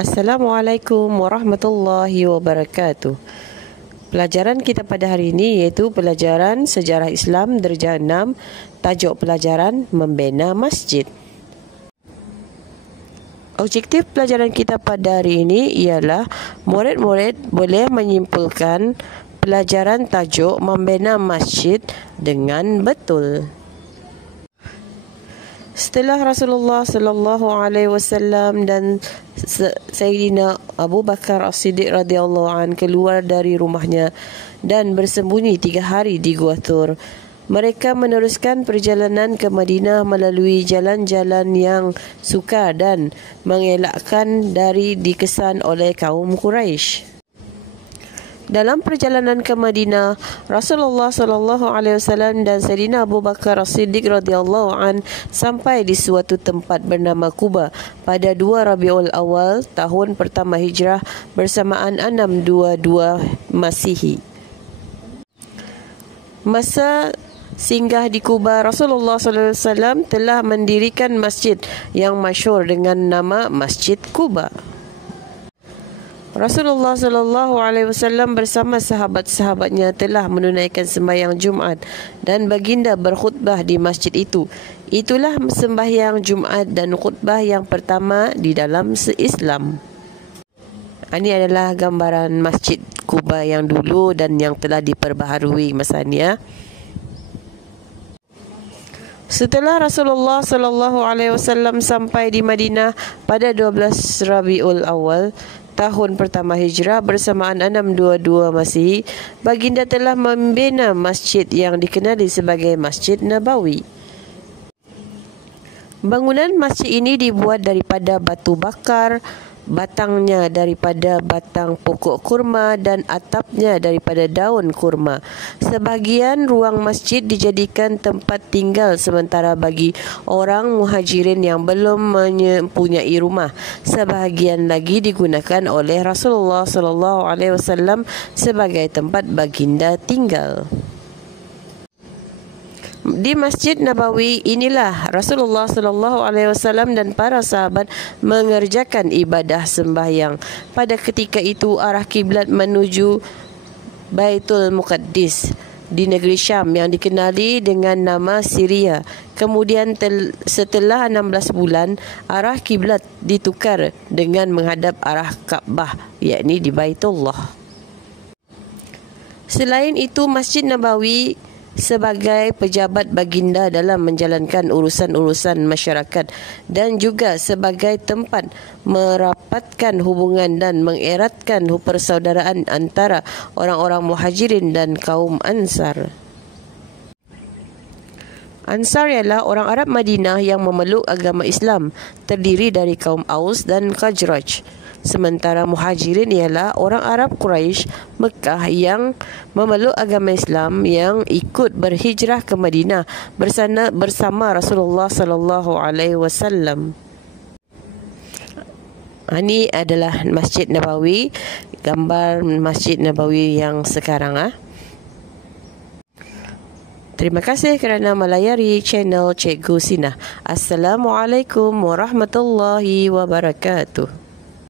Assalamualaikum warahmatullahi wabarakatuh. Pelajaran kita pada hari ini iaitu pelajaran Sejarah Islam Darjah 6, tajuk pelajaran Membina Masjid. Objektif pelajaran kita pada hari ini ialah murid-murid boleh menyimpulkan pelajaran tajuk Membina Masjid dengan betul. Setelah Rasulullah sallallahu alaihi wasallam dan Sayyidina Abu Bakar As-Siddiq radhiyallahu an keluar dari rumahnya dan bersembunyi 3 hari di Gua Thur, mereka meneruskan perjalanan ke Madinah melalui jalan-jalan yang sukar dan mengelakkan dari dikesan oleh kaum Quraisy. Dalam perjalanan ke Madinah, Rasulullah sallallahu alaihi wasallam dan Sayyidina Abu Bakar As-Siddiq radhiyallahu an sampai di suatu tempat bernama Quba pada 2 Rabiul Awal tahun pertama Hijrah bersamaan 622 Masihi. Masa singgah di Quba, Rasulullah sallallahu alaihi wasallam telah mendirikan masjid yang masyhur dengan nama Masjid Quba. Rasulullah sallallahu alaihi wasallam bersama sahabat-sahabatnya telah menunaikan sembahyang Jumaat dan baginda berkhutbah di masjid itu. Itulah sembahyang Jumaat dan khutbah yang pertama di dalam Islam. Ini adalah gambaran Masjid Quba yang dulu dan yang telah diperbaharui masa ni. Setelah Rasulullah sallallahu alaihi wasallam sampai di Madinah pada 12 Rabiul Awal tahun pertama Hijrah bersamaan 622 Masihi, baginda telah membina masjid yang dikenali sebagai Masjid Nabawi. Bangunan masjid ini dibuat daripada batu bakar, batangnya daripada batang pokok kurma dan atapnya daripada daun kurma. Sebahagian ruang masjid dijadikan tempat tinggal sementara bagi orang muhajirin yang belum mempunyai rumah. Sebahagian lagi digunakan oleh Rasulullah sallallahu alaihi wasallam sebagai tempat baginda tinggal. Di Masjid Nabawi inilah Rasulullah sallallahu alaihi wasallam dan para sahabat mengerjakan ibadah sembahyang. Pada ketika itu arah kiblat menuju Baitul Muqaddis di negeri Syam yang dikenali dengan nama Syria. Kemudian setelah 16 bulan arah kiblat ditukar dengan menghadap arah Kaabah, yakni di Baitullah. Selain itu, Masjid Nabawi sebagai pejabat baginda dalam menjalankan urusan-urusan masyarakat dan juga sebagai tempat merapatkan hubungan dan mengeratkan persaudaraan antara orang-orang muhajirin dan kaum Ansar. Ansar ialah orang Arab Madinah yang memeluk agama Islam, terdiri dari kaum Aus dan Khazraj. Sementara muhajirin ialah orang Arab Quraisy Mekah yang memeluk agama Islam yang ikut berhijrah ke Madinah bersama Rasulullah sallallahu alaihi wasallam. Ini adalah Masjid Nabawi, gambar Masjid Nabawi yang sekarang. Terima kasih kerana melayari channel Cikgu Sinah. Assalamualaikum warahmatullahi wabarakatuh.